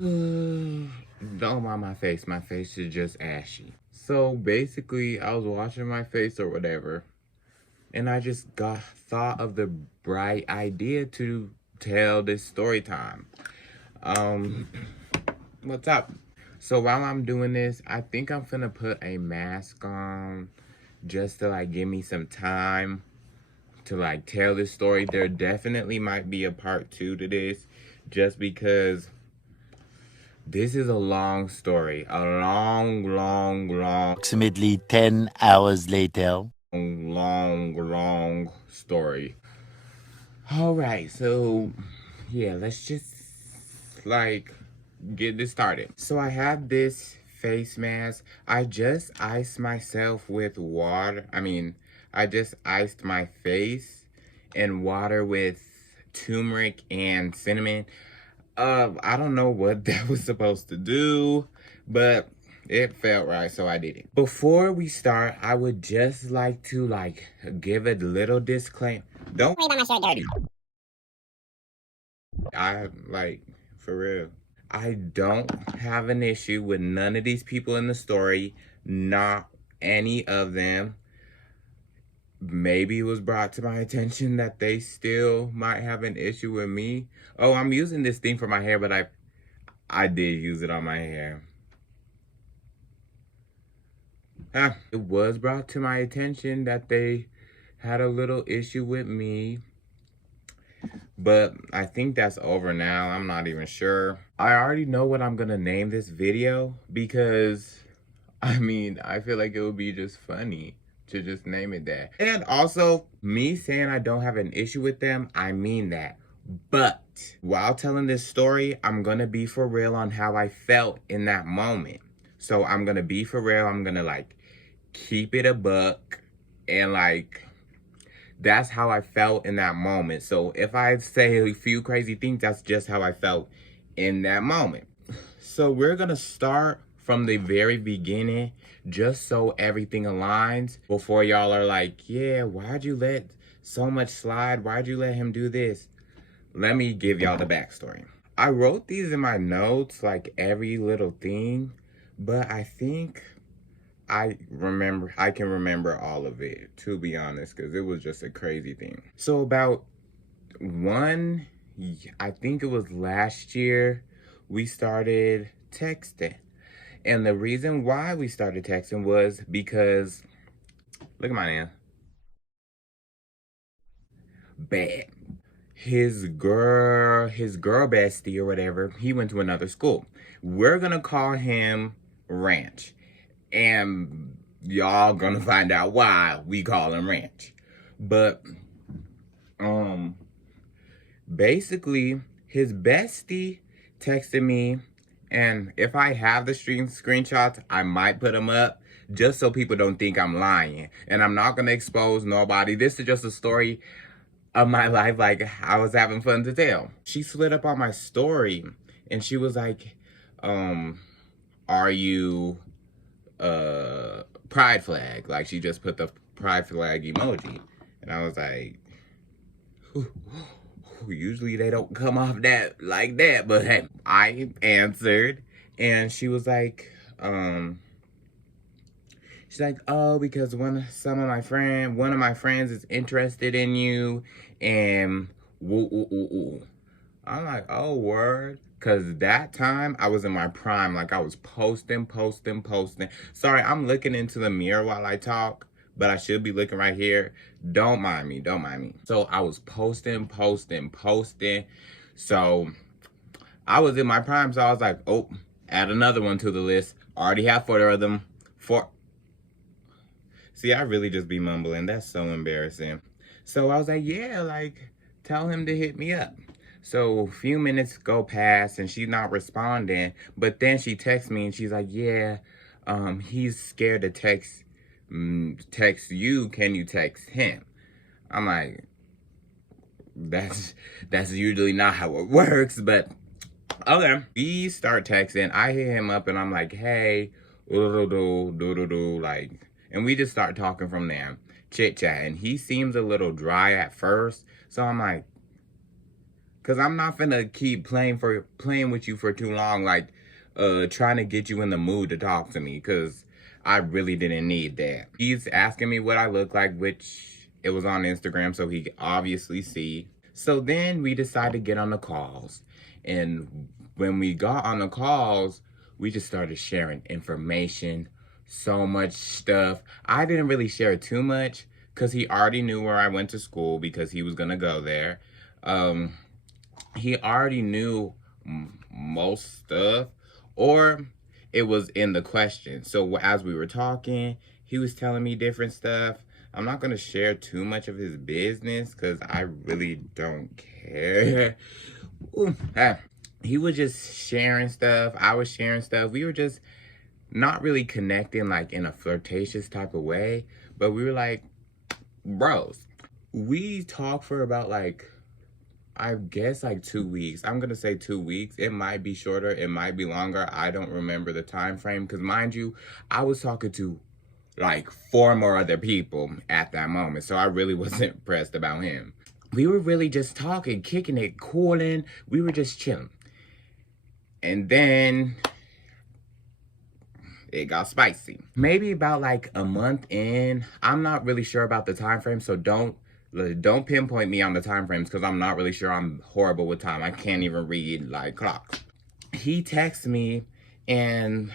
Don't mind my face. My face is just ashy. So basically, I was washing my face or whatever, and I just thought of the bright idea to tell this story time. Um, what's up? So while I'm doing this, I think I'm finna put a mask on just to like give me some time to like tell this story. There definitely might be a part 2 to this, just because this is a long story. A long, Approximately 10 hours later. long story. Alright, so yeah, let's just like get this started. So I have this face mask. I just iced myself with water. I just iced my face in water with turmeric and cinnamon. I don't know what that was supposed to do, but it felt right, so I did it. Before we start, I would just like to give a little disclaimer. Don't worry about my shirt dirty. For real. I don't have an issue with none of these people in the story, not any of them. Maybe it was brought to my attention that they still might have an issue with me. Oh, I'm using this thing for my hair, but I did use it on my hair. It was brought to my attention that they had a little issue with me, but I think that's over now. I'm not even sure. I already know what I'm gonna name this video because, I feel like it would be just funny to just name it that. And also, me saying I don't have an issue with them, I mean that. But while telling this story, I'm gonna be for real on how I felt in that moment. So I'm gonna be for real. I'm gonna keep it a buck, and that's how I felt in that moment. So if I say a few crazy things, that's just how I felt in that moment. So we're gonna start from the very beginning, just so everything aligns before y'all are like, yeah, why'd you let so much slide? Why'd you let him do this? Let me give y'all the backstory. I wrote these in my notes, like every little thing, but I think I can remember all of it, to be honest, because it was just a crazy thing. So about I think it was last year, we started texting. And the reason why we started texting was because, look at my name. Bad. His girl bestie or whatever, he went to another school. We're gonna call him Ranch. And y'all gonna find out why we call him Ranch. But basically his bestie texted me, and if I have the screenshots, I might put them up just so people don't think I'm lying. And I'm not gonna expose nobody. This is just a story of my life, like I was having fun to tell. She slid up on my story and she was like, are you pride flag? Like, she just put the pride flag emoji. And I was like, usually they don't come off that like that, but hey, I answered, and she was like, she's like, oh, because one of my friends is interested in you, and woo, ooh, ooh, ooh. I'm like, oh, word. Because that time, I was in my prime. Like, I was posting. Sorry, I'm looking into the mirror while I talk, but I should be looking right here. Don't mind me. So, I was posting. So, I was in my prime, so I was like, oh, add another one to the list. Already have 4 of them. See, I really just be mumbling. That's so embarrassing. So I was like, yeah, tell him to hit me up. So a few minutes go past and she's not responding. But then she texts me and she's like, yeah, he's scared to text you. Can you text him? I'm like, that's usually not how it works, but okay. We start texting. I hit him up and I'm like, hey, and we just start talking from there, chit chat. And he seems a little dry at first, so I'm like, Cause I'm not finna keep playing with you for too long, like trying to get you in the mood to talk to me, cause I really didn't need that. He's asking me what I look like, which it was on Instagram, so he could obviously see. So then we decided to get on the calls. And when we got on the calls, we just started sharing information, so much stuff. I didn't really share too much because he already knew where I went to school because he was gonna go there. He already knew most stuff, or it was in the question. So as we were talking, he was telling me different stuff. I'm not going to share too much of his business because I really don't care. Ooh, he was just sharing stuff. I was sharing stuff. We were just not really connecting like in a flirtatious type of way, but we were like bros. We talked for about like, I guess like 2 weeks. I'm gonna say 2 weeks. It might be shorter, it might be longer. I don't remember the time frame. Cause mind you, I was talking to like 4 more other people at that moment. So I really wasn't pressed about him. We were really just talking, kicking it, cooling. We were just chilling. And then it got spicy. Maybe about like a month in. I'm not really sure about the time frame, so don't pinpoint me on the time frames because I'm not really sure. I'm horrible with time. I can't even read like clocks. He texted me and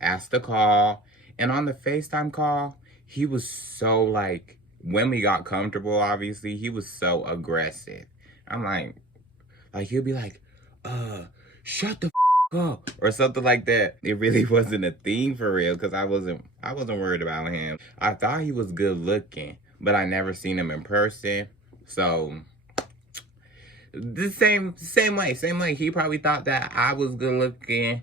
asked to call, and on the FaceTime call, he was so like, when we got comfortable, obviously, he was so aggressive. I'm like he'll be like, shut the up or something like that. It really wasn't a thing for real because I wasn't worried about him. I thought he was good looking, but I never seen him in person. So the same way. He probably thought that I was good looking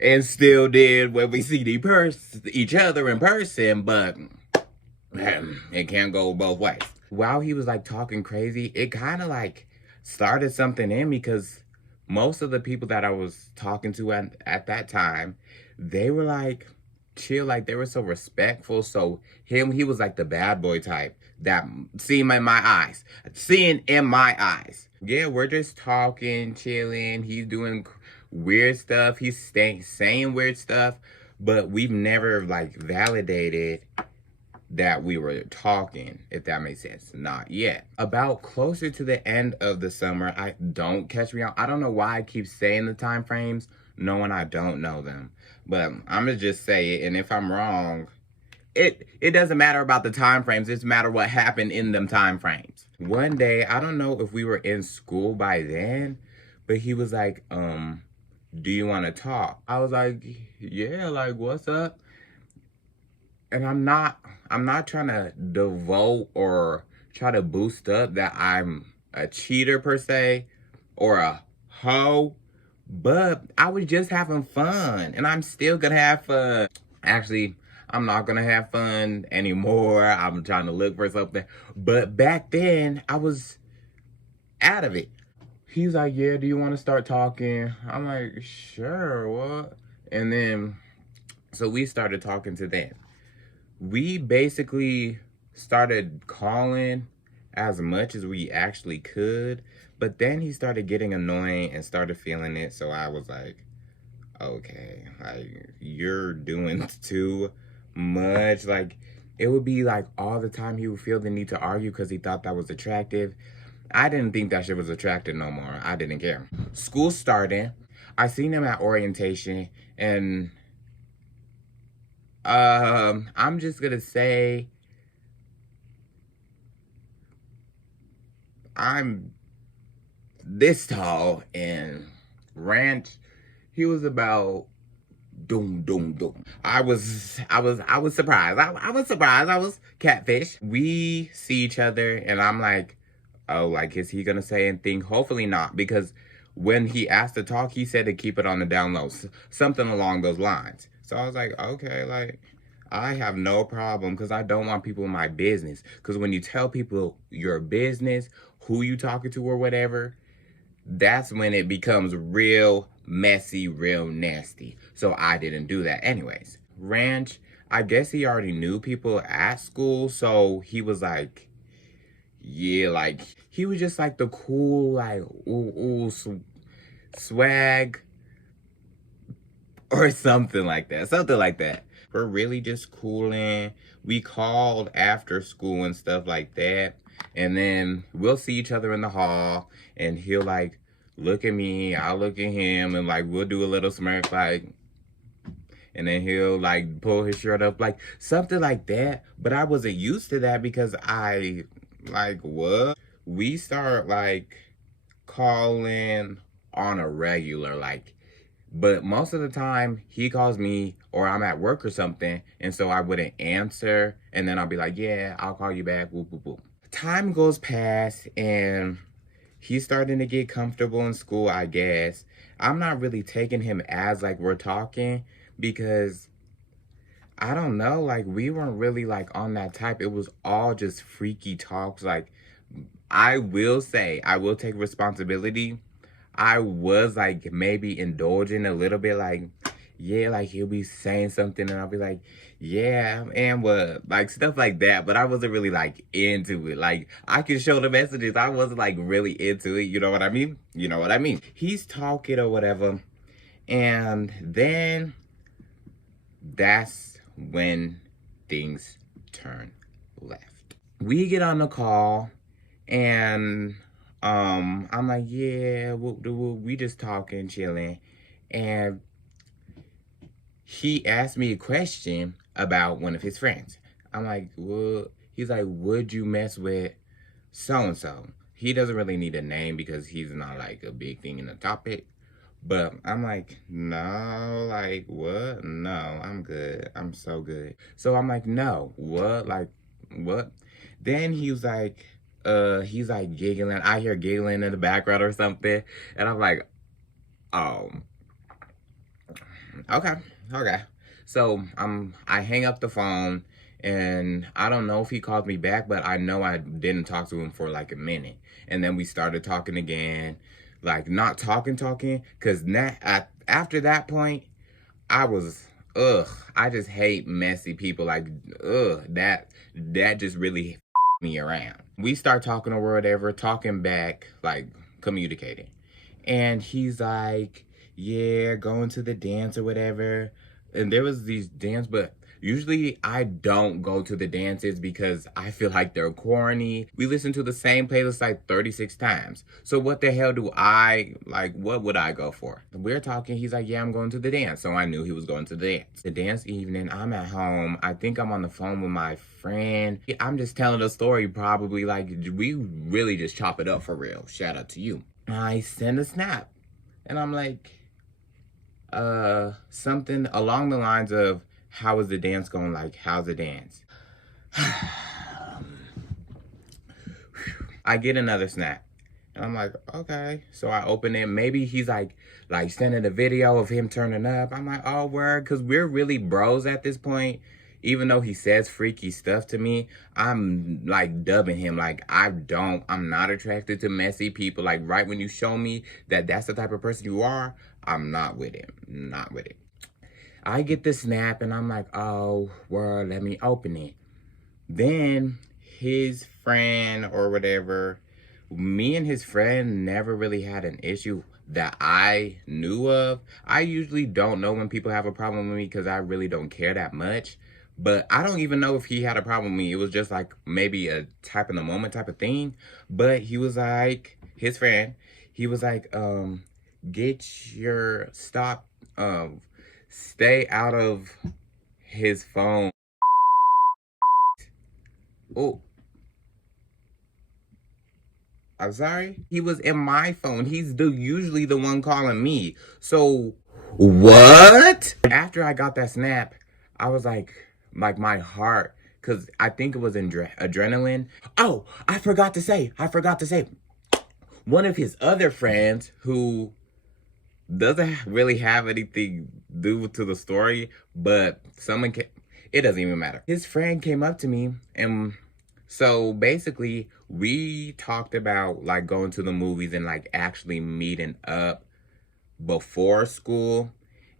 and still did when we see each other in person, but it can't go both ways. While he was like talking crazy, it kind of like started something in me because most of the people that I was talking to at that time, they were like chill, like they were so respectful. So he was like the bad boy type that seeing in my eyes. Yeah, we're just talking, chilling. He's doing weird stuff. He's saying weird stuff, but we've never like validated that we were talking, if that makes sense. Not yet. About closer to the end of the summer, I don't catch me out. I don't know why I keep saying the time frames, knowing I don't know them. But I'm gonna just say it, and if I'm wrong, it doesn't matter about the time frames. It's matter what happened in them time frames. One day, I don't know if we were in school by then, but he was like, do you want to talk? I was like, yeah, like what's up? And I'm not trying to devote or try to boost up that I'm a cheater per se or a hoe, but I was just having fun and I'm still gonna have fun. Actually, I'm not gonna have fun anymore. I'm trying to look for something. But back then, I was out of it. He's like, yeah, do you want to start talking? I'm like, sure, what? And then, so we started talking to them. We basically started calling as much as we actually could, but then he started getting annoying and started feeling it. So I was like, okay, like you're doing too much. Like it would be like all the time he would feel the need to argue because he thought that was attractive. I didn't think that shit was attractive no more. I didn't care. School started. I seen him at orientation, and I'm just gonna say I'm this tall, and Ranch, he was about doom doom doom. I was surprised. I was surprised. I was catfish. We see each other, and I'm like, oh, like is he gonna say anything? Hopefully not, because when he asked to talk, he said to keep it on the down low, something along those lines. So I was like, okay, like I have no problem because I don't want people in my business. Because when you tell people your business, who you talking to or whatever, that's when it becomes real messy, real nasty. So I didn't do that anyways. Ranch, I guess he already knew people at school. So he was like, yeah, like he was just like the cool, like swag or something like that. Something like that. We're really just cooling. We called after school and stuff like that. And then we'll see each other in the hall and he'll like look at me, I'll look at him, and like we'll do a little smirk like, and then he'll like pull his shirt up, like something like that. But I wasn't used to that because I like what? We start like calling on a regular, like, but most of the time he calls me or I'm at work or something, and so I wouldn't answer, and then I'll be like, yeah, I'll call you back, whoop, whoop, whoop. Time goes past and he's starting to get comfortable in school, I guess. I'm not really taking him as like we're talking because I don't know, like we weren't really like on that type. It was all just freaky talks. Like I will say, I will take responsibility. I was like maybe indulging a little bit, like, yeah, like he'll be saying something and I'll be like, yeah, and what? Like stuff like that. But I wasn't really like into it. Like I can show the messages. I wasn't like really into it. You know what I mean? You know what I mean? He's talking or whatever. And then that's when things turn left. We get on the call and I'm like, yeah, we just talking, chilling. And he asked me a question about one of his friends. I'm like, well, he's like, would you mess with so-and-so? He doesn't really need a name because he's not like a big thing in the topic. But I'm like, no, like, what? No, I'm good. I'm so good. So I'm like, no, what? Like, what? Then he's like giggling. I hear giggling in the background or something. And I'm like, oh, okay, okay. So I hang up the phone and I don't know if he called me back, but I know I didn't talk to him for like a minute. And then we started talking again, like not talking, because after that point, I was, ugh, I just hate messy people. Like, ugh, that just really me around. We start talking or whatever, talking back, like communicating. And he's like, yeah, going to the dance or whatever. And there was these dance, but usually I don't go to the dances because I feel like they're corny. We listen to the same playlist like 36 times. So what the hell do I, like, what would I go for? We're talking, he's like, yeah, I'm going to the dance. So I knew he was going to the dance. The dance evening, I'm at home. I think I'm on the phone with my friend. I'm just telling a story probably, like, we really just chop it up for real. Shout out to you. I send a snap and I'm like, something along the lines of, how is the dance going? Like, how's the dance? I get another snap and I'm like, okay. So I open it. Maybe he's like sending a video of him turning up. I'm like, oh, word. Cause we're really bros at this point. Even though he says freaky stuff to me, I'm like dubbing him. Like, I'm not attracted to messy people. Like, right when you show me that that's the type of person you are, I'm not with it. Not with it. I get the snap and I'm like, oh, word, let me open it. Then his friend or whatever, me and his friend never really had an issue that I knew of. I usually don't know when people have a problem with me because I really don't care that much. But I don't even know if he had a problem with me. It was just like maybe a type in the moment type of thing. But he was like, his friend, he was like, get your stop, stay out of his phone. Oh, I'm sorry. He was in my phone. He's usually the one calling me. So what? After I got that snap, I was like my heart, because I think it was adrenaline. Oh, I forgot to say. One of his other friends who doesn't really have anything to do to the story, but it doesn't even matter. His friend came up to me, and so basically we talked about like going to the movies and like actually meeting up before school.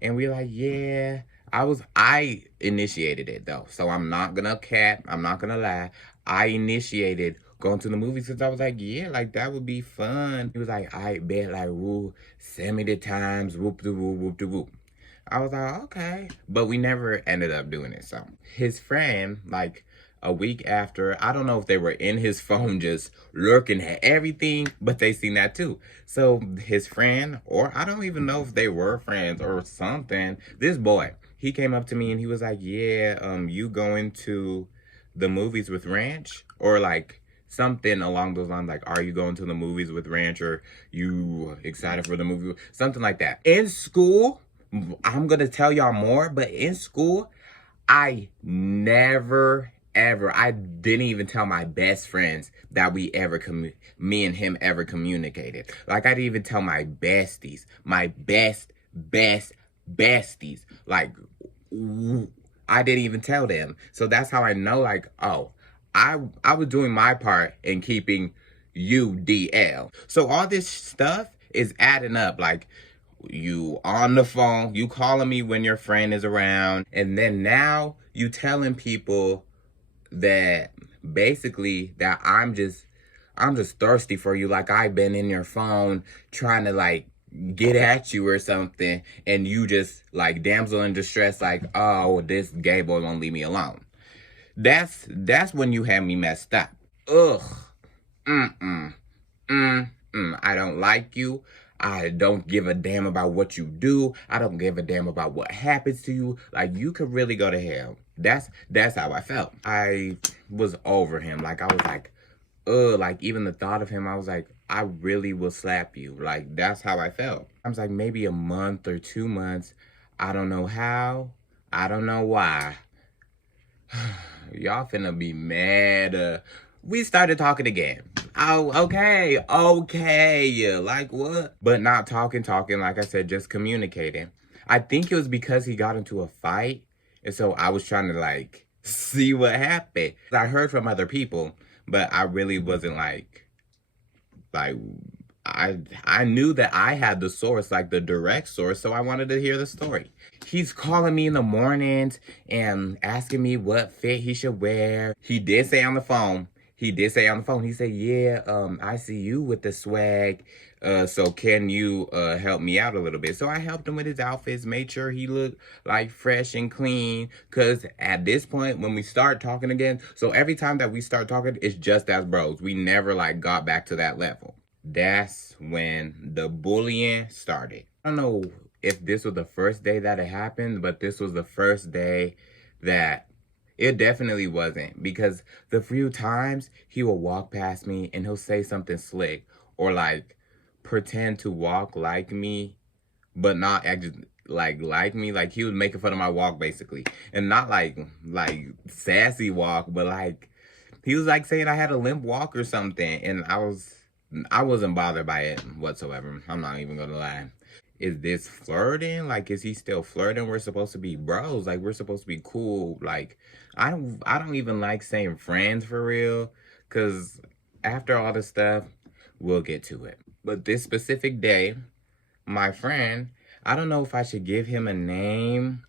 And we like, yeah, I initiated it though. So I'm not gonna cap, I'm not gonna lie. I initiated going to the movies? Because I was like, yeah, like that would be fun. He was like, I bet, like, woo, send me the times, whoop de whoop, whoop de whoop. I was like, okay. But we never ended up doing it. So his friend, like a week after, I don't know if they were in his phone just lurking at everything, but they seen that too. So his friend, or I don't even know if they were friends or something, this boy, he came up to me and he was like, yeah, you going to the movies with Ranch? Or like something along those lines, like, are you going to the movies with Ranch? Or you excited for the movie? Something like that. In school, I'm gonna tell y'all more, but in school, I never ever, I didn't even tell my best friends that me and him ever communicated. Like, I didn't even tell my besties, my besties. Like, I didn't even tell them. So that's how I know, like, oh, I was doing my part in keeping UDL. So all this stuff is adding up. Like, you on the phone, you calling me when your friend is around, and then now you telling people that basically that I'm just thirsty for you, like I've been in your phone trying to like get at you or something, and you just like damsel in distress, like, oh, this gay boy won't leave me alone. That's when you have me messed up. Ugh. Mm-mm. I don't like you. I don't give a damn about what you do. I don't give a damn about what happens to you. Like, you could really go to hell. That's how I felt. I was over him. Like, I was like, ugh, like even the thought of him, I was like, I really will slap you. Like, that's how I felt. I was like, maybe a month or 2 months. I don't know how. I don't know why. Y'all finna be mad. We started talking again. Oh, okay. Like, what? But not talking. Like I said, just communicating. I think it was because he got into a fight. And so I was trying to, like, see what happened. I heard from other people, but I really wasn't, like, I knew that I had the source, like the direct source, so I wanted to hear the story. He's calling me in the mornings and asking me what fit he should wear. He did say on the phone. He said, yeah, I see you with the swag. So can you help me out a little bit? So I helped him with his outfits, made sure he looked like fresh and clean. Cause at this point, when we start talking again, so every time that we start talking, it's just as bros. We never like got back to that level. That's when the bullying started. I don't know if this was the first day that it happened, but this was the first day that it definitely wasn't, because the few times he will walk past me and he'll say something slick or like pretend to walk like me, but not actually like me. Like, he was making fun of my walk basically, and not like sassy walk, but like he was like saying I had a limp walk or something, and I wasn't bothered by it whatsoever. I'm not even gonna lie. Is this flirting? Like, is he still flirting? We're supposed to be bros. Like, we're supposed to be cool. Like, I don't even like saying friends for real. Cause after all this stuff, we'll get to it. But this specific day, my friend, I don't know if I should give him a name,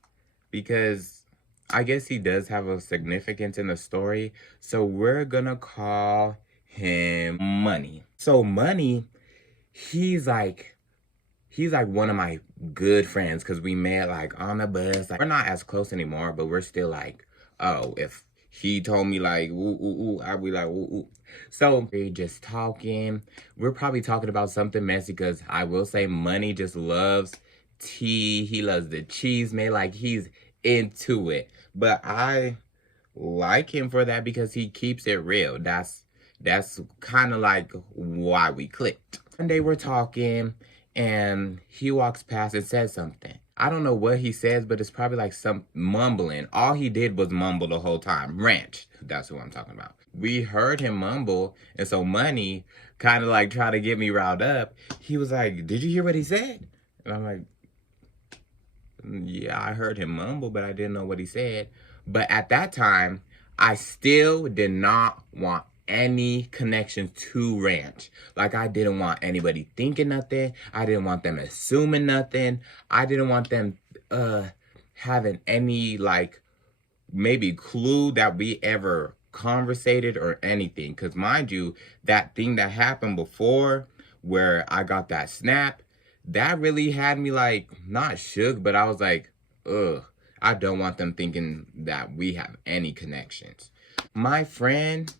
because I guess he does have a significance in the story. So we're gonna call him Money. So Money, he's like one of my good friends, because we met like on the bus. Like, we're not as close anymore, but we're still like, oh, if he told me like ooh ooh ooh, I'd be like ooh ooh. So we're just talking. We're probably talking about something messy, because I will say Money just loves tea. He loves the cheese, man. Like, he's into it. But I like him for that, because he keeps it real. That's kind of like why we clicked. One day we're talking, and he walks past and says something. I don't know what he says, but it's probably like some mumbling. All he did was mumble the whole time. Ranch, that's who I'm talking about. We heard him mumble, and so Money kind of like tried to get me riled up. He was like, did you hear what he said? And I'm like, yeah, I heard him mumble, but I didn't know what he said. But at that time, I still did not want any connection to Ranch. Like, I didn't want anybody thinking nothing. I didn't want them assuming nothing. I didn't want them having any like maybe clue that we ever conversated or anything. Because mind you, that thing that happened before where I got that snap, that really had me like, not shook, but I was like, ugh, I don't want them thinking that we have any connections. My friend,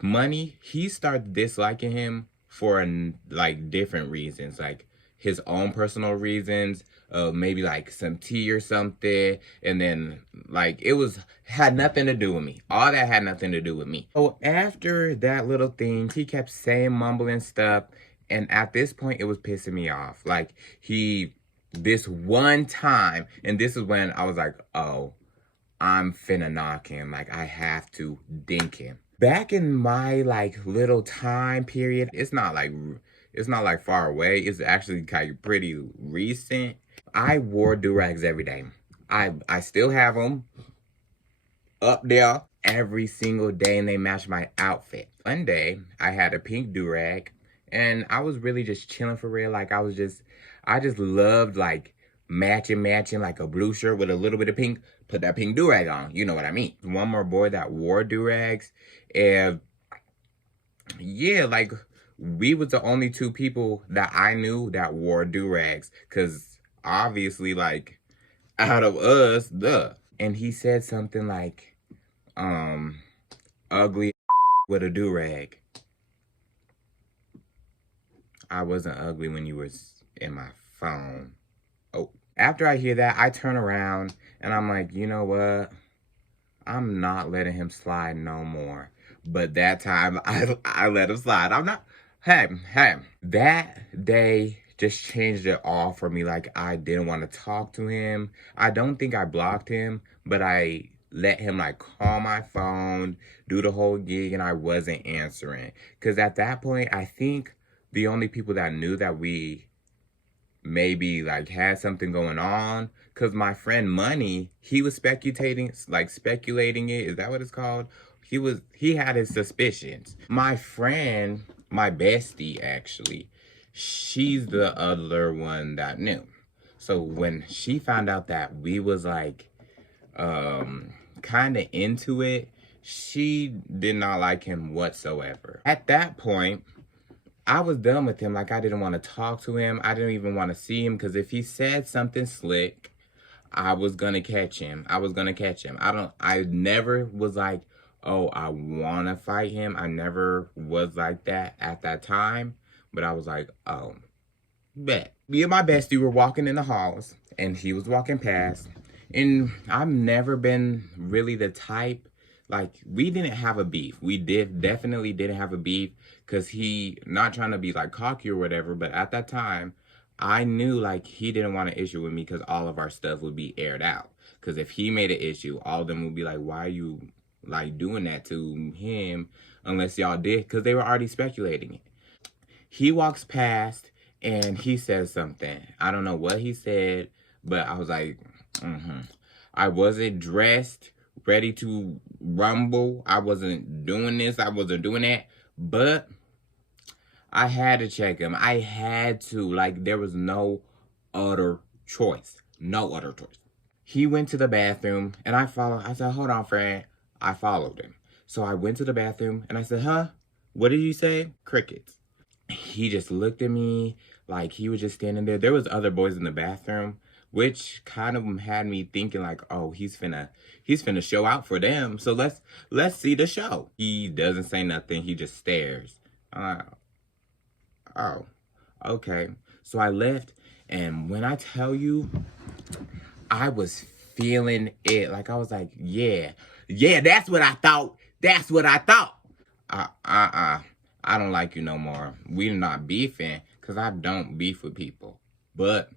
Money, he started disliking him for like different reasons, like his own personal reasons, maybe like some tea or something, and then like it was had nothing to do with me. All that had nothing to do with me. So after that little thing, he kept saying mumbling stuff, and at this point, it was pissing me off. Like this one time, and this is when I was like, oh, I'm finna knock him. Like I have to dink him. Back in my like little time period, it's not like far away. It's actually kind of pretty recent. I wore do-rags every day. I still have them up there every single day, and they match my outfit. One day I had a pink do-rag, and I was really just chilling for real. Like I just loved like matching like a blue shirt with a little bit of pink. Put that pink do-rag on. You know what I mean. One more boy that wore do-rags, and yeah, like we was the only two people that I knew that wore do-rags. Cause obviously, like out of us, and he said something like, ugly with a do-rag. I wasn't ugly when you was in my phone. Oh, after I hear that, I turn around and I'm like, you know what? I'm not letting him slide no more. But that time, I let him slide. I'm not. Hey. That day just changed it all for me. Like, I didn't want to talk to him. I don't think I blocked him, but I let him, like, call my phone, do the whole gig, and I wasn't answering. Because at that point, I think the only people that knew that we maybe like had something going on, because my friend Money, he was speculating it, is that what it's called? He had his suspicions. My friend, my bestie actually, she's the other one that knew. So when she found out that we was like kind of into it, she did not like him whatsoever. At that point, I was done with him. Like, I didn't want to talk to him. I didn't even want to see him, because if he said something slick, I was going to catch him. I never was like, oh, I want to fight him. I never was like that at that time. But I was like, oh, bet. Me and my bestie were walking in the halls, and he was walking past. And I've never been really the type, like, we didn't have a beef. We definitely didn't have a beef, because he, not trying to be like cocky or whatever, but at that time, I knew like he didn't want an issue with me, because all of our stuff would be aired out. Because if he made an issue, all of them would be like, why are you like doing that to him, unless y'all did, because they were already speculating it. He walks past and he says something. I don't know what he said, but I was like, I wasn't dressed, ready to rumble. I wasn't doing this. I wasn't doing that. But I had to check him. I had to. Like, there was no other choice. No other choice. He went to the bathroom and I followed. I said, hold on, friend. I followed him. So I went to the bathroom and I said, huh? What did you say? Crickets. He just looked at me like he was just standing there. There was other boys in the bathroom, which kind of had me thinking like, oh, he's finna show out for them. So let's see the show. He doesn't say nothing. He just stares. Oh, okay. So I left, and when I tell you, I was feeling it. Like, I was like, yeah, that's what I thought. That's what I thought. I don't like you no more. We're not beefing, because I don't beef with people. But,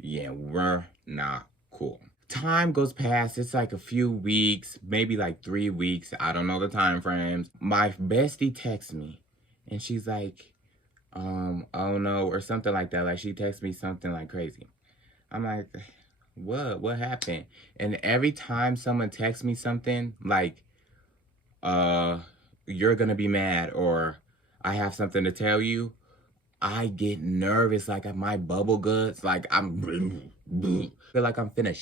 yeah, we're not cool. Time goes past. It's like a few weeks, maybe like 3 weeks. I don't know the time frames. My bestie texts me, and she's like, oh no, or something like that. Like, she texts me something like crazy. I'm like, what happened? And every time someone texts me something like, you're gonna be mad, or I have something to tell you, I get nervous. Like, my bubble guts, like, I'm feel like I'm finna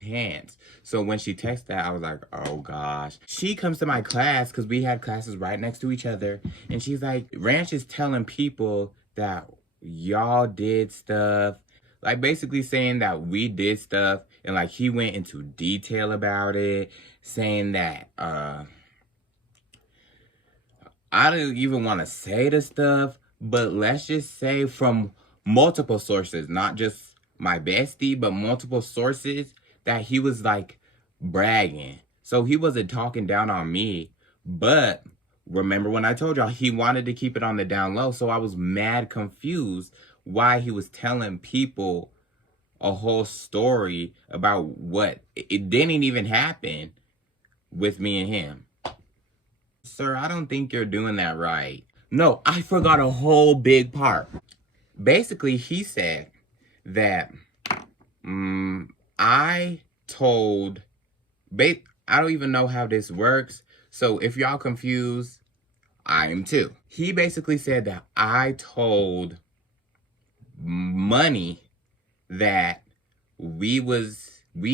hands. So when she texted that, I was like, oh gosh. She comes to my class because we had classes right next to each other. And she's like, Ranch is telling people that y'all did stuff. Like basically saying that we did stuff. And like he went into detail about it. Saying that I don't even want to say the stuff, but let's just say from multiple sources, not just my bestie, but multiple sources, that he was like bragging. So he wasn't talking down on me, but remember when I told y'all he wanted to keep it on the down low, so I was mad confused why he was telling people a whole story about what it didn't even happen with me and him. Sir, I don't think you're doing that right. No, I forgot a whole big part. Basically, he said that I told, I don't even know how this works. So if y'all confused, I am too. He basically said that I told Money that we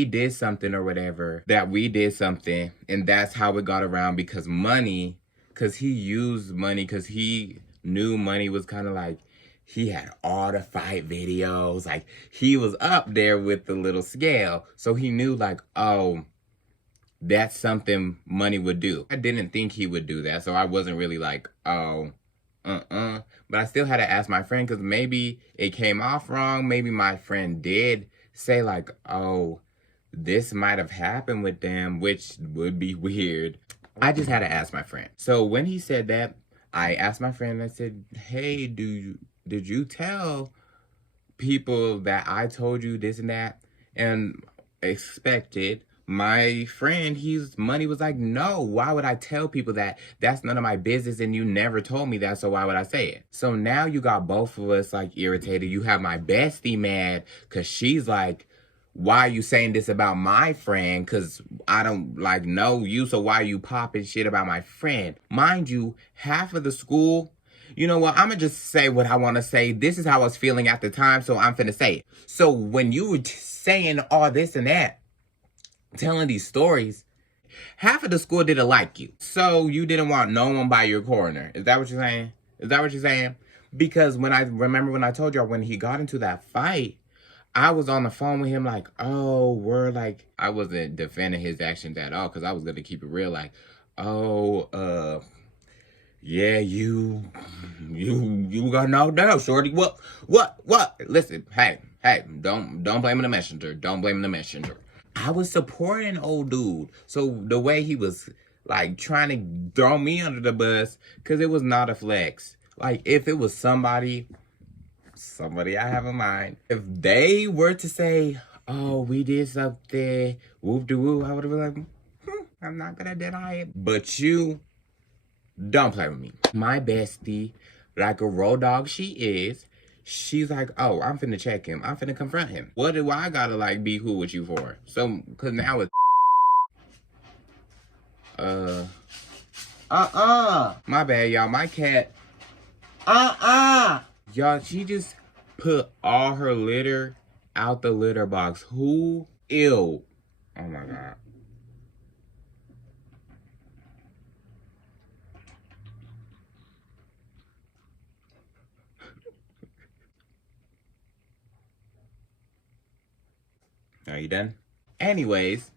did something or whatever, that we did something, and that's how it got around because he used Money because he knew Money was kind of like, he had all the fight videos, like he was up there with the little scale, so he knew like, oh, that's something Money would do. I didn't think he would do that, so I wasn't really like, oh, but I still had to ask my friend because maybe it came off wrong. Maybe my friend did say like, oh, this might have happened with them, which would be weird. I just had to ask my friend. So when he said that, I asked my friend, I said, hey, did you tell people that I told you this and that? And expected my friend, Money was like, no, why would I tell people that? That's none of my business and you never told me that, so why would I say it? So now you got both of us like irritated. You have my bestie mad because she's like, why are you saying this about my friend? Because I don't like know you, so why are you popping shit about my friend? Mind you, half of the school, you know what, I'm gonna just say what I want to say. This is how I was feeling at the time, so I'm finna say it. So when you were saying all this and that, telling these stories, half of the school didn't like you. So you didn't want no one by your corner. Is that what you're saying? Is that what you're saying? Because when I told y'all when he got into that fight, I was on the phone with him like, oh, we're like, I wasn't defending his actions at all because I was going to keep it real like, oh, yeah, you got knocked down, shorty. What? Listen, hey, don't blame the messenger. Don't blame the messenger. I was supporting old dude. So the way he was like trying to throw me under the bus, because it was not a flex. Like if it was somebody I have in mind, if they were to say, oh, we did something, whoop de woo, I would have been like, I'm not gonna deny it. But you don't play with me. My bestie, like a road dog she is, she's like, oh, I'm finna check him. I'm finna confront him. What do I gotta like be cool with you for? So, cause now it's my bad, y'all. My cat, y'all, she just put all her litter out the litter box. Who? Ew. Oh my God. Are you done? Anyways,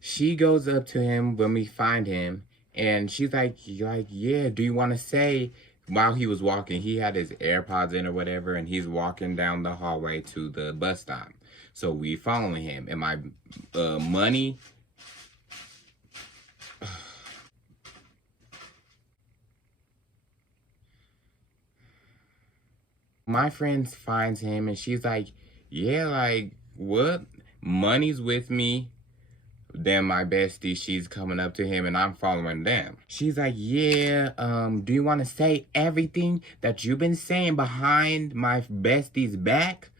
she goes up to him when we find him, and she's like, yeah, do you want to say, while he was walking, he had his AirPods in or whatever, and he's walking down the hallway to the bus stop. So we following him, and my Money, my friend finds him, and she's like, yeah, like, what? Money's with me. Then my bestie, she's coming up to him and I'm following them. She's like, yeah, do you want to say everything that you've been saying behind my bestie's back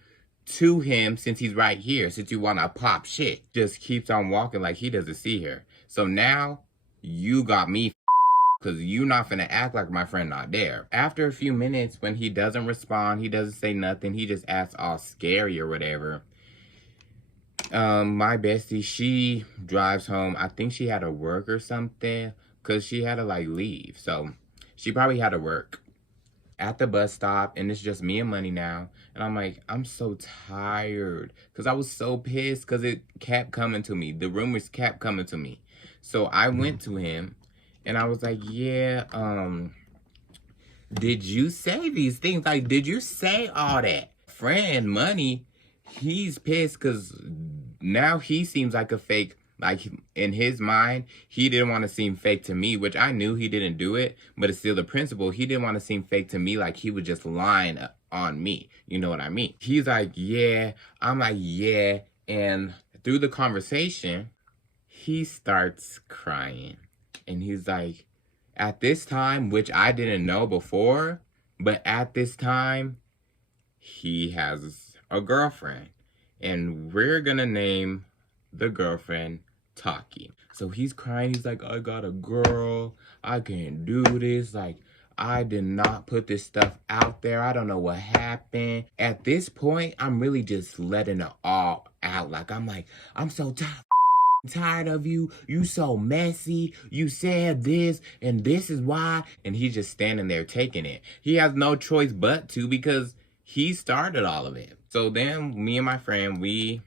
to him since he's right here, since you want to pop shit? Just keeps on walking like he doesn't see her. So now you got me because you not finna act like my friend not there. After a few minutes, when he doesn't respond, he doesn't say nothing, he just acts all scary or whatever, My bestie, she drives home. I think she had to work or something because she had to like leave. So she probably had to work at the bus stop, and it's just me and Money now. And I'm like, I'm so tired because I was so pissed because it kept coming to me. The rumors kept coming to me. So I went to him and I was like, yeah, did you say these things? Like, did you say all that? Friend Money, he's pissed because now he seems like a fake. Like, in his mind, he didn't want to seem fake to me, which I knew he didn't do it, but it's still the principle. He didn't want to seem fake to me, like he was just lying on me. You know what I mean? He's like, yeah. I'm like, yeah. And through the conversation, he starts crying. And he's like, at this time, which I didn't know before, but at this time, he has a girlfriend. And we're gonna name the girlfriend Taki. So he's crying. He's like, I got a girl. I can't do this. Like, I did not put this stuff out there. I don't know what happened. At this point, I'm really just letting it all out. Like, I'm so tired of you. You so messy. You said this, and this is why. And he's just standing there taking it. He has no choice but to, because he started all of it. So then me and my friend, we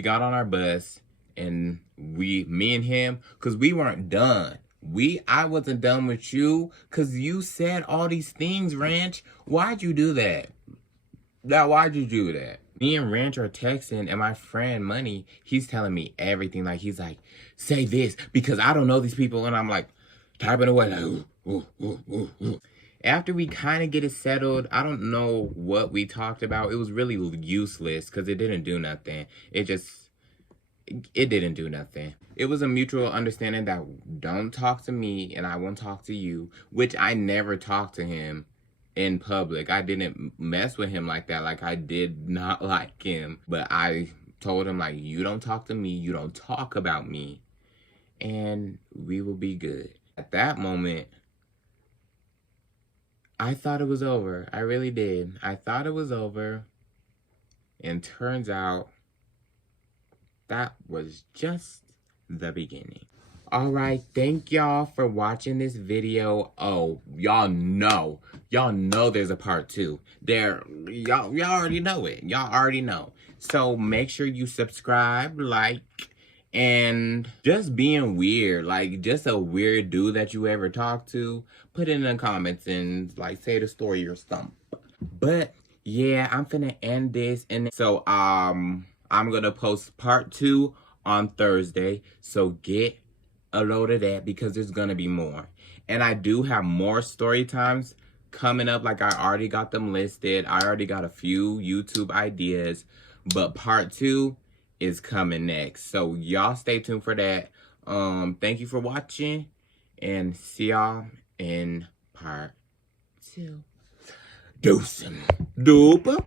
got on our bus, and me and him, because we weren't done. I wasn't done with you because you said all these things, Ranch. Why'd you do that? Why'd you do that? Me and Ranch are texting, and my friend Money, he's telling me everything. Like, he's like, say this because I don't know these people. And I'm like, typing away, like, ooh. After we kind of get it settled, I don't know what we talked about. It was really useless because it didn't do nothing. It didn't do nothing. It was a mutual understanding that don't talk to me and I won't talk to you, which I never talked to him in public. I didn't mess with him like that. Like, I did not like him, but I told him, like, you don't talk to me, you don't talk about me, and we will be good. At that moment, I thought it was over. I really did. I thought it was over, and turns out that was just the beginning. All right, thank y'all for watching this video. Oh, y'all know there's a part 2. Y'all already know it. Y'all already know. So make sure you subscribe, like, and just being weird, like just a weird dude that you ever talked to, put it in the comments and like say the story or something. But yeah, I'm finna end this, and so I'm gonna post part 2 on Thursday. So get a load of that because there's gonna be more. And I do have more story times coming up. Like, I already got them listed. I already got a few YouTube ideas, but part 2 is coming next. So y'all stay tuned for that. Thank you for watching, and see y'all in part 2. Deuce. Dope.